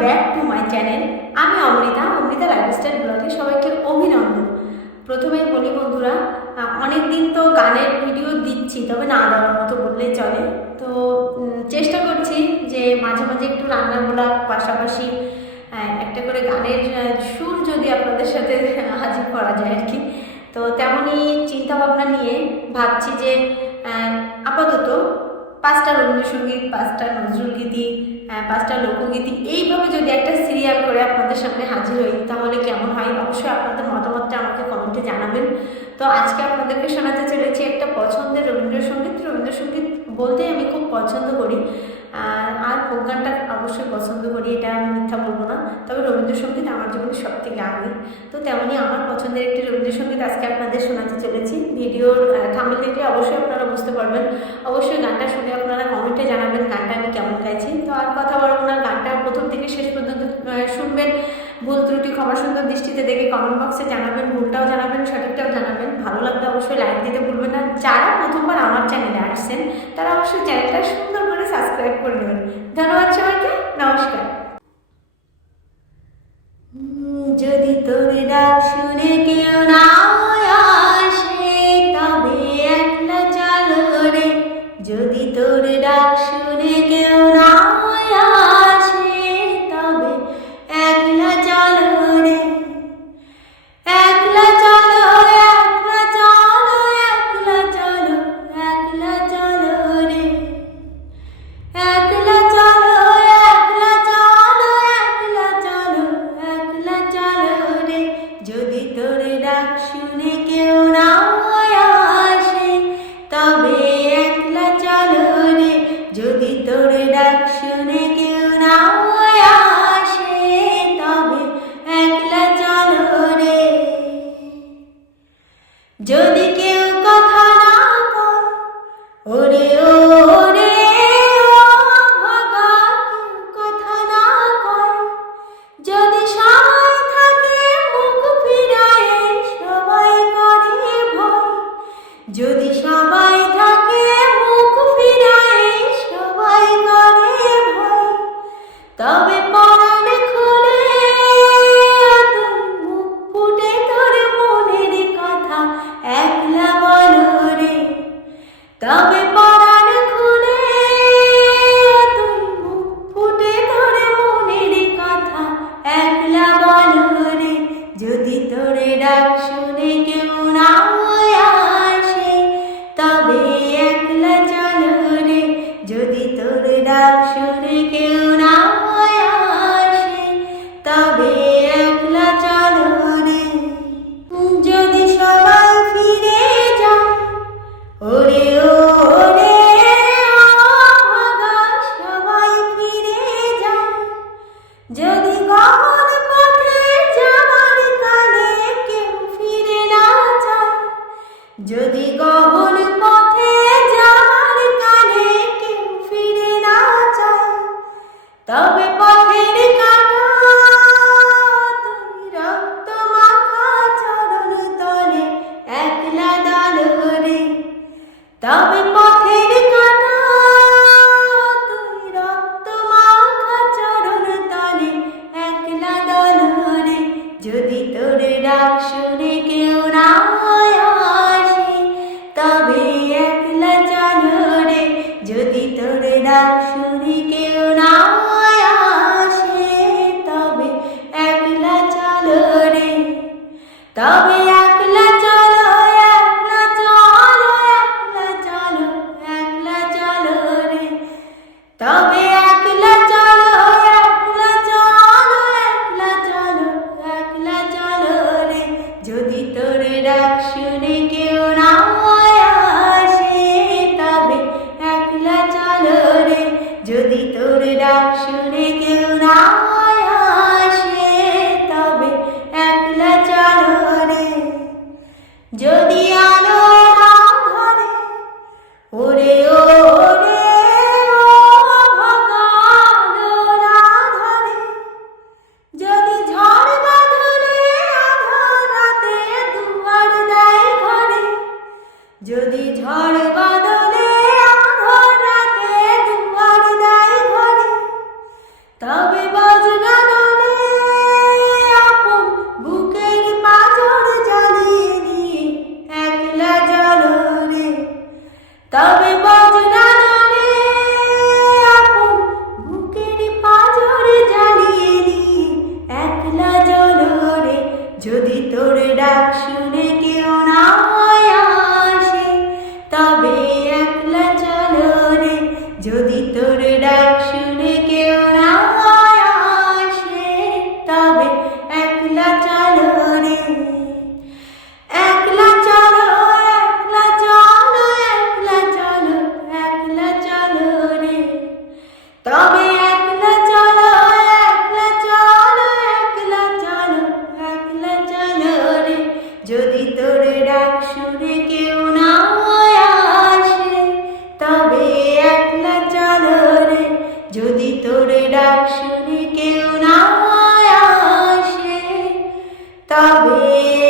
Back to my channel. আমি Amrita lifestyle ব্লগে সবাইকে অভিনন্দন। প্রথমেই বলি বন্ধুরা, অনেক দিন তো গানের ভিডিও দিচ্ছি, তবে না দেওয়ার মতো বললেই চলে। তো চেষ্টা করছি যে মাঝে মাঝে একটু রান্নার ব্লগ, পাশাপাশি একটা করে গানের সুর যদি আপনাদের সাথে হাজির করা যায় আর কি। তো তেমনই চিন্তাভাবনা নিয়ে ভাবছি যে আপাতত 5টা রবীন্দ্রসঙ্গীত, 5টা নজরুলগীতি, 5টা লোকগীতি, এইভাবে যদি একটা সিরিয়াল করে আপনাদের সামনে হাজির হই তাহলে কেমন হয়। অবশ্যই আপনাদের মতামতটা আমাকে কমেন্টে জানাবেন। তো আজকে আপনাদেরকে শোনাতে চলেছি একটা পছন্দের রবীন্দ্রসঙ্গীত বলতে আমি খুব পছন্দ করি, আর ফোক গানটা অবশ্যই পছন্দ করি, এটা আমি মিথ্যা বলবো না। তবে রবীন্দ্রসঙ্গীত আমার জীবনে সব থেকে আগে। তো তেমনই আমার পছন্দের একটি রবীন্দ্রসঙ্গীত আজকে আপনাদের শোনাতে চলেছি। ভিডিওর থাম্বনেল দেখলে অবশ্যই আপনারা বুঝতে পারবেন। অবশ্যই গানটা শুনে আপনারা কমেন্টে জানাবেন গানটা আমি কেমন গাইছি। তো আর কথা বলবো না, গানটা প্রথম থেকে শেষ পর্যন্ত শুনবেন। ভুল ত্রুটি ক্ষমা সুন্দর দৃষ্টিতে দেখে কমেন্ট বক্সে জানাবেন, ভুলটাও জানাবেন, সঠিকটাও জানাবেন। ভালো লাগলে অবশ্যই লাইক দিতে ভুলবেন না। যারা প্রথমবার আমার চ্যানেলে আসছেন তারা অবশ্যই চ্যানেলটা সুন্দর করে সাবস্ক্রাইব করে নেবেন। ধন্যবাদ সবাইকে, নমস্কার। যদি তোর ডাক শুনে কেউ না আসে তবে একলা চলো রে। যদি তোর ডাক শুনে কেউ না আসে তবে একলা চলো রে। একলা চলো, একলা চলো, একলা চলো, একলা চলো রে। একলা চলো, একলা চলো, একলা চলো, একলা চলো রে। যদি তোর ডাক শুনে কেউ না আসে তবে একলা চলো রে। যদি তোর ডাক শুনে কেউ না আসে তবে একলা চলো রে। যদি কেউ কথা না কয় ওরে ওরে ও ভাগা, কেউ কথা না কয়। যদি সবাই থাকে মুখ ফিরায় সবাই করে ভয়। যদি সবাই থাকে মুখ ফিরায় সবাই করে ভয়। তবে পরাণ খুলে তুই মুখ ফুটে তোর মনের কথা একলা বলো রে। তবে পরাণ খুলে তুই মুখ ফুটে তোর মনের কথা একলা বলো রে। যদি তোর ডাক শুনে কেউ না আসে তবে একলা চলো রে। যদি তোর ডাক শুনে কেউ না আসে তবে একলা চলো রে। যদি সবাই ফিরে যায় ওরে ওরে ও ভাগা, সবাই ফিরে যায়। যদি গহন পথে যাবার কালে কেউ ফিরে না যায়। যদি গহন পথে যাবার কালে কেউ ফিরে না যায় তবে পথের কাঁটা তুই রক্ত মাখা চরণ তলে একলা দাঁড়ো রে। তবে পথের কাঁটা তুই রক্ত মাখা চরণ তলে একলা দাঁড়ো রে। যদি তোর ডাক শুনে কেউ না আসে তবে একলা চলো রে। যদি তোর ডাক শুনে কেউ না আসে তবে একলা চলো রে। তবে একলা চলো, একলা চলো, একলা চলো, একলা চলো রে। তবে একলা চলো, একলা চলো, একলা চলো, একলা চলো রে। যদি তোর ডাক শুনে কেউ না আসে তবে একলা চলো রে। যদি তোর ডাক শুনে কেউ না আসে তবে একলা চলো রে। যদি আলো না ধরে ওরে ওরে ও ভাগা, আলো না ধরে। যদি ঝড় বাদলে আধার রাতে দুয়ার দেয় ঘরে। যদি ঝড় বাদলে আধার রাতে দুয়ার দেয় ঘরে তবে বজ্র ডাক শুনে কেউ না আসে, তবে